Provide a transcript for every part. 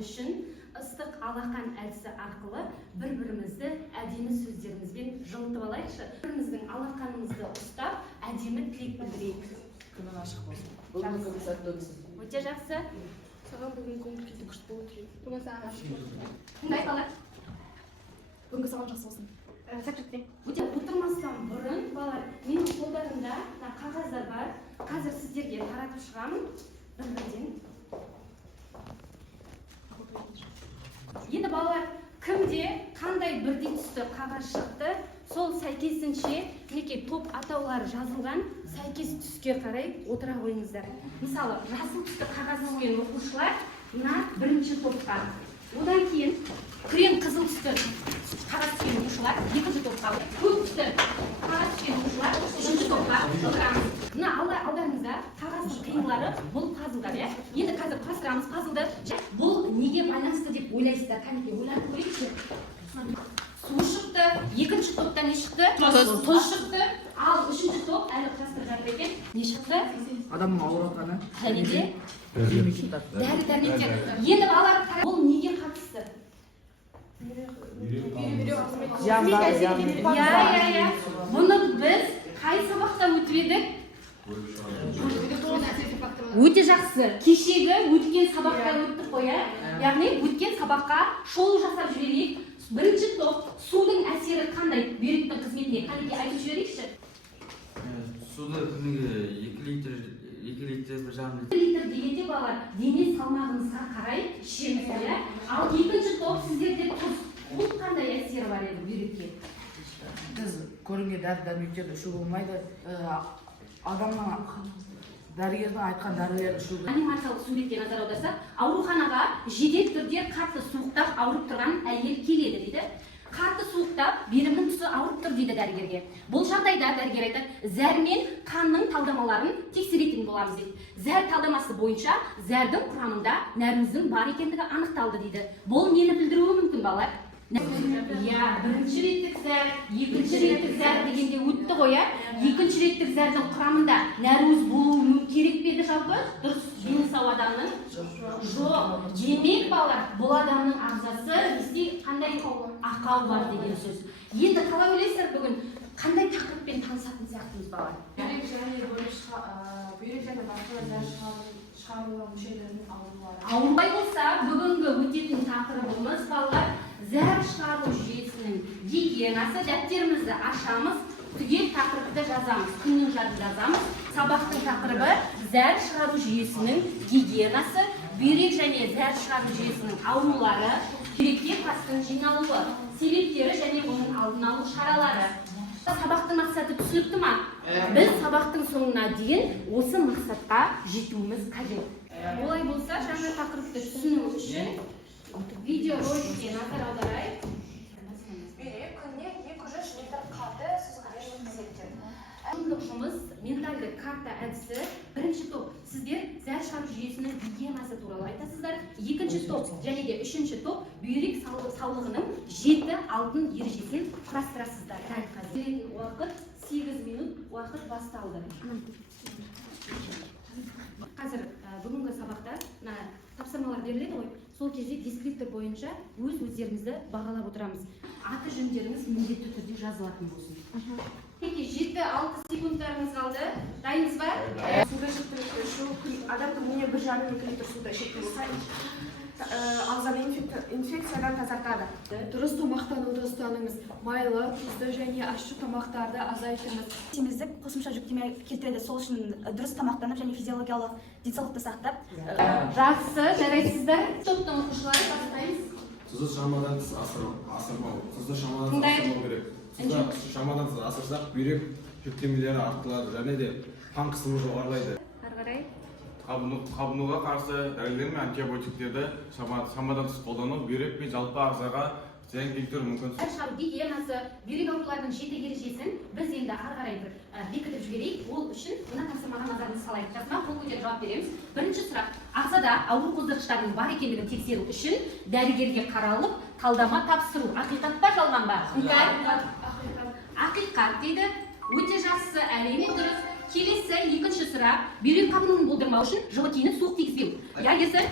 үшін ыстық алақан әдісі арқылы бір-бірімізді әдемі сөздерімізбен жылытып алайықшы. Біріміздің алақанымызды ұстап, әдемі тілек білдірейік. Күнің ашық болсын. Бүгінгі күн сәтті өтсін. Өте жақсы. Саған бүгін көңіл-күйді күшті болып жүрейін. Бүгін саған ашық болсын. Тыңдай қалар. Бүгінгі саған жақсы болсын. Сәт өтсем. Өте отырмастан бұрын, балалар, менің қолдарымда қағаздар бар. Қазір сіздерге таратып шығамын. Бір-бірден. Енді балалар, кімде қандай бірдей түсті қағаз шықты, сол сәйкесінше мінекей топ атаулары жазылған сәйкес түске қарай отыра қойыңыздар. Мысалы, жасыл түсті қағазын қойын оқушылар мына бірінші топқа. Одан кейін күрең қызыл түсті қағаз түскен оқушылар екінші топқа. Көк түсті қағаз түскен оқушылар үшінші топқа отырамыз. Мына алдарыңызда қағаздың қиындылары бұл пазлдар, иә? Енді қазір құрастырамыз пазлды. Бұл неге байланысты деп ойлайсыздар? Кәнекей ойланып көрейікші. Су шықты, екінші топтан не шықты? Тұз шықты. Ал үшінші топ әлі құрастырып жатыр екен. Не шықты? Адамның ауырғаны. Және де дәрі-дәрмектер. Енді балалар, бұл неге қатысты? Иә. Бұны біз қай сабақта өтіп едік? Өте жақсы. Кешегі өткен сабақта өттік қой, иә? Яғни өткен сабаққа шолу жасап жіберейік. Бірінші топ судың әсері қандай? Бүйректің қызметіне қанекей айтып жіберейікші. Суды күніге 2 литр бір жарым литр. 2 литр дегенде балалар, дене салмағыңызға қарай ішеміз, иә? Ал екінші топ сіздерде тұз. Бұл қандай әсері бар еді бүйрекке? Біз көрінген дәрі-дәрмектерді ішу болмайды. Адамның дәрігердің айтқан дәрілерді ішу. Анимациялық суретке назар аударсақ, ауруханаға жедел түрде қатты суықтап ауырып тұрған әйел келеді дейді. Қатты суықтап, берімнің тұсы ауырып тұр дейді дәрігерге. Бұл жағдайда дәрігер айтады, зәр мен қанның талдамаларын тексеретін боламыз дейді. Зәр талдамасы бойынша зәрдің құрамында нәріміздің бар екендігі анықталды дейді. Бұл нені білдіруі мүмкін балалар? Иә, бірінші реттік зәр, екінші реттік зәр дегенде өтті ғой, иә? Екінші реттік зәрдің құрамында нәруыз болуы керек пе еді жалпы? Дұрыс, дені сау адамның? Жоқ. Демек балалар, бұл адамның ағзасы бізде қандай ақау бар деген сөз. Енді қалай ойлайсыздар бүгін қандай тақырыппен танысатын сияқтымыз балалар? Бүйрек және басқа зәр шығарылған мүшелерінің аурулары. Ауырмай болса, бүгінгі өтетін тақырыбымыз балалар зәр шығару жүйесінің гигиенасы. Дәптерімізді ашамыз, түгел тақырыпты жазамыз, күннің жадын жазамыз. Сабақтың тақырыбы зәр шығару жүйесінің гигиенасы, бүйрек және зәр шығару жүйесінің аурулары, бүйрекке қастың жиналуы, себептері және оның алдын алу шаралары. Сабақтың мақсаты түсінікті ма? Біз сабақтың соңына дейін осы мақсатқа жетуіміз қажет. Олай болса, жаңа тақырыпты түсіну үшін видеороликке назар аударайық. Бүйрек күніне 200 литр қанды сүзгіге жеткізеді. Ұжымдық жұмыс, ментальдік карта әдісі. Бірінші топ, сіздер зәр шығару жүйесінің гигиенасы туралы айтасыздар. Екінші топ және де үшінші топ бүйрек саулығының 7 алтын ережесін құрастырасыздар. Беретін уақыт 8 минут уақыт басталды. Қазір бүгінгі сабақта тапсырмалар беріледі ғой. Сол кезде дескриптор бойынша өздеріңізді бағалап отырамыз. Аты жөндеріңіз міндетті түрде жазылатын болсын. 7-6 секундтарыңыз қалды. Дайынсыз ба? Суда адамның миы 1,5-2 литр суда ішетін болса, ағзаны инфекциядан тазартады. Дұрыс тамақтануды ұстаныңыз. Майлы, тұзды және ащы тамақтарды азайтыңыз. Семіздік қосымша жүктеме келтіреді. Сол үшін дұрыс тамақтанып және физиологиялық денсаулықты сақтап. Жақсы, жарайсыздар. Топтың оқушылары бастаймыз. Тұзды шамадан тыс асырмау. Тұзды шамадан тыс асырмау керек. Тұзды шамадан тыс асырсақ, бүйрек жүктемелері артылады және де қан қысымы жоғарылайды. Ары қарай. Қабынуға қарсы дәрілер мен антибиотиктерді шамадан тыс қолдану бүйрек пен жалпы ағзаға зиян келтіруі мүмкін. Зәр шығару гигиенасы, бүйрек ауруларының 7 ережесін біз енді ары қарай бір бекітіп жіберейік. Ол үшін мына тапсырмаға назарыңызды салайық. Жазма қол көтеріп жауап береміз. Бірінші сұрақ: ағзада ауру қоздырғыштардың бар екендігін тексеру үшін дәрігерге қаралып, талдама тапсыру. Ақиқат па, жалған ба? Ақиқат дейді. Өте жақсы, әрине дұрыс. Келесі екінші сұрақ: бүйрек қабынуын болдырмау үшін жылы киініп суық тигізбеу. Я есі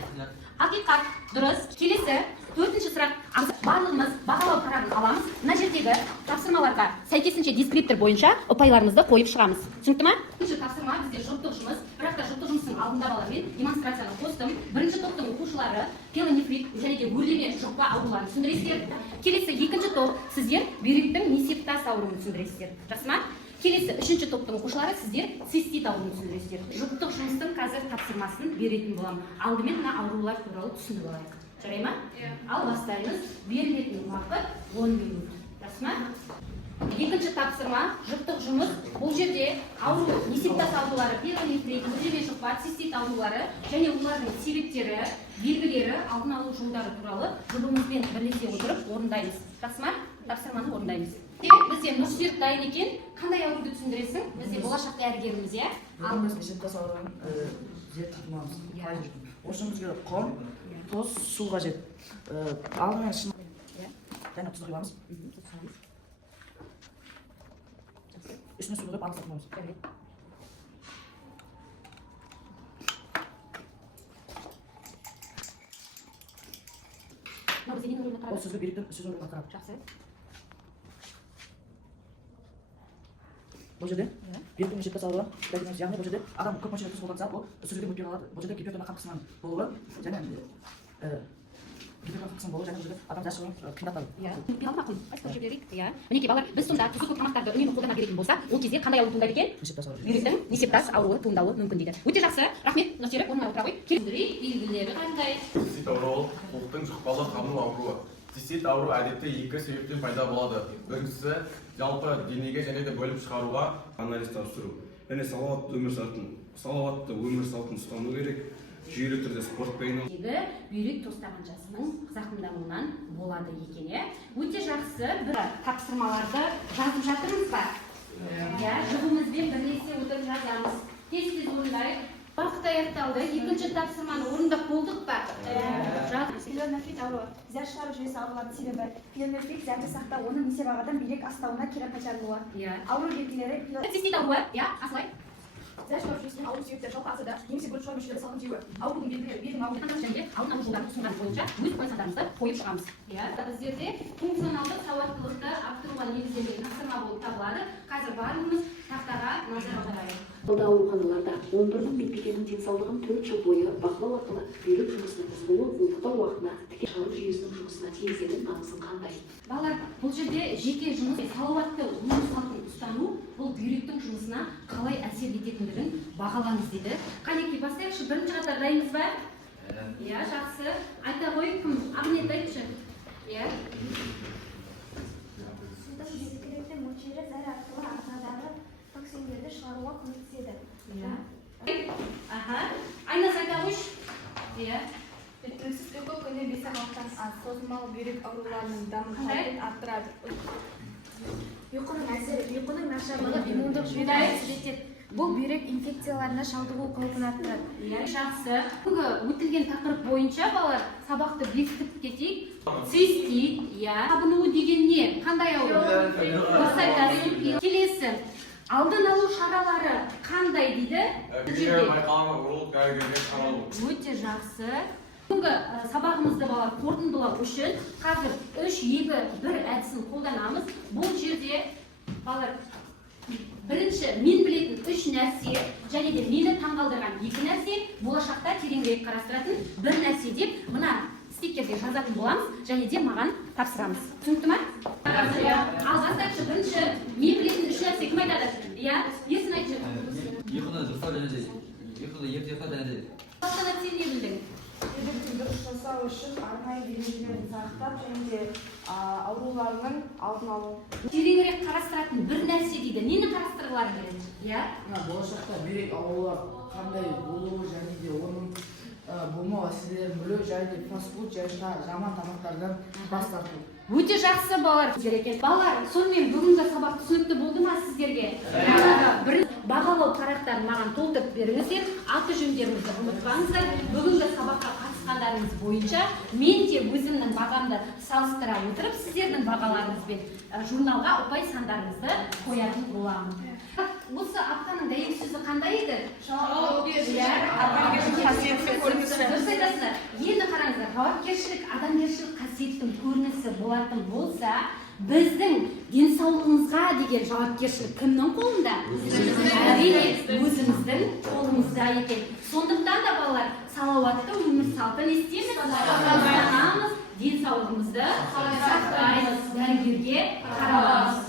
Ақиқат, дұрыс. Келесі, 4-ші сұрақ. Барлығымыз бағалау парағын аламыз. Мына жердегі тапсырмаларға сәйкесінше дескриптор бойынша ұпайларымызды қойып шығамыз. Түсінікті ме? Бірінші тапсырма бізде жұптық жұмыс. Бірақ та жұптық жұмыстың алдында балалармен демонстрацияны қостым. Бірінші топтың оқушылары пиелонефрит және де өрлеме жұқпа ауруларын түсіндіресіздер. Келесі екінші топ сіздер бүйректің несептас ауруын түсіндіресіздер. Жақсы ма? Келесі үшінші топтың оқушылары сіздер цистит ауруын түсіндіресіздер. Жұптық жұмыстың қазір тапсырмасын беретін боламын. Алдымен мына аурулар туралы түсініп алайық. Жарай ма? Ал бастаймыз. Берілетін уақыт 10 минут. Жақсы ма? Екінші тапсырма жұптық жұмыс. Бұл жерде ауру, несептас аурулары, пиелонефрит, өрлеме жұқпа, цистит аурулары және олардың себептері, белгілері, алдын алу жолдары туралы жұбымызбен бірлесе отырып орындаймыз. Жақсы ма? Тапсырманы орындаймыз. Бізде Нұрсерік дайын екен. Қандай ауруды түсіндіресің? Бізде болашақ дәрігеріміз, иә? Ал біз несептас ауруын зерттеп тұрмыз. Осы бізге құм, тұз, су қажет. Алдымен шын және тұз құйамыз. Үстіне су құйып араластырмыз. Ол сөзге бүйректің сөз орнына қарап. Жақсы. Бұл жерде бүйректің несептас ауруы дәрігеріміз, яғни бұл жерде адам көп мөлшерде тұз қолданса, бұл сөзге өтпей қалады. Бұл жерде гипертония қаққысының болуы және гипертония қаққысының болуы және бұл жерде адам жашығын қиындатады. Мінекей балалар, біз сонда тұзды көп тамақтарды үнемі қолдана беретін болсақ, ол кезде қандай ауру туындайды екен? Бүйректің несептас ауруы туындауы мүмкін дейді. Өте жақсы. Рахмет. Нұрсерік, орнына отыра қой. Белгілері қандай? Цистит ауруы қуықтың жұқпалы қабыну ауруы. Цистит ауру әдетте екі себептен пайда болады. Біріншісі жалпы денеге және де бөліп шығаруға Анализ тапсыру. Және салауатты өмір салтын ұстану керек. Жүйелі түрде спортпен айналысу. Бүйрек тостағаншасының зақымдануынан болады екен, иә? Өте жақсы. Бір тапсырмаларды жазып жатырмыз ба? Иә, жұбымызбен бірлесе отырып жазамыз. Тез орындайық. Уақыт аяқталды. Екінші тапсырманы орындап болдық па? Пиелонефрит ауруы зәр шығару жүйесі аурулардың себебі. Пиелонефрит зәрді сақтау, оның несеп ағадан бүйрек астауына кері қайтарылуы. Ауру белгілері Цистит ауруы, иә, асылай. зәр шығару жүйесінің ауру себептері жалпы ағзада немесе бөліп шығару мүшелері салқын тиюі. Аурудың белгілері белдің ауруы және алдын алу жолдарын ұсынған бойынша өз қойсаңдарымызды қойып шығамыз. Иә, біздерде функционалды сауаттылықты арттыруға негізделген тапсырма болып табылады. Қазір барлығымыз тақтаға назар аударайық. Алда ауруханаларда 11 медбикенің денсаулығын 4 жыл бойы бақылау арқылы бүйрек жұмысының бұзылуы ұйықтау уақытына тіке шығару жүйесінің жұмысына тигізетін маңызы қандай? Балалар, бұл жерде жеке жұмыс, салауатты өмір салтын ұстану бұл бүйректің жұмысына қалай әсер ететіндігін бағалаңыз дейді. Қанекей, бастайықшы, бірінші қатар дайынбыз ба? Иә, жақсы. Айта ғой, кім? Ақниет айтшы. Иә. судың жеткілікті мөлшері зәр арқылы ағзадағы токсиндерді шығаруға көмектеседі. Айнас айта қойшы. Иә. Жеткіліксіз ұйқы күні 5 сағаттан аз созылмалы бүйрек ауруларының даму қаупін арттырады. Ұйқының әсері, ұйқының нашарлығы иммундық жүйеде әсер етеді. Бұл бүйрек инфекцияларына шалдығу қаупін арттырады. Жақсы. Бүгінгі өтілген тақырып бойынша балалар сабақты бекітіп кетейік. Цистит, иә. Қабынуы деген не? Қандай ауру? Осы айтасың. Келесі. Алдын алу шаралары қандай дейді? байқалған уролог дәрігерге қаралу. Өте жақсы. Бүгінгі сабағымызды балалар қорытындылау үшін қазір 3-2-1 әдісін қолданамыз. Бұл жерде балалар бірінші мен білетін 3 нәрсе және де мені таңғалдырған 2 нәрсе, болашақта тереңірек қарастыратын 1 нәрсе деп мына стикерге жазатын боламыз және де маған тапсырамыз. Түсінікті ме? Ал бастайықшы, бірінші мен білетін 3 нәрсе кім айтады? Иә, есін айтшы. ұйқыны дұрыстау және де ұйқыны ерте ұйықтау және де Басқа нәрсе не білдің? Бүйректің дұрыс жасау үшін арнайы ережелерді сақтап және де аурулардың алдын алу. Тереңірек қарастыратын 1 нәрсе дейді. Нені қарастырғылары келеді? Иә? Болашақта бүйрек аурулар қандай болуы және де оның болмау әсерлерін білу және де фастфуд және жаман тамақтардан бас тарту. Өте жақсы балалар. Балалар, сонымен бүгінгі сабақ түсінікті болды ма сіздерге? Бір бағалау парақтарын маған толтырып беріңіздер. Аты жөндеріңізді ұмытпаңыздар. Бүгінгі сабаққа қатысқан қатысқандарыңыз бойынша мен де өзімнің бағамды салыстыра отырып сіздердің бағаларыңызбен журналға ұпай сандарыңызды қоятын боламын. Осы аптаның дәйек сөзі қандай еді? Дұрыс айтасыздар. Енді қараңыздар, жауапкершілік адамгершілік қасиеттің көрінісі болатын болса, біздің денсаулығымызға деген жауапкершілік кімнің қолында? Әрине, өзіміздің қолымызда екен. Сондықтан да балалар, салауатты өмір салтын естеміз, денсаулығымызды сақтаймыз, дәрігерге қараламыз.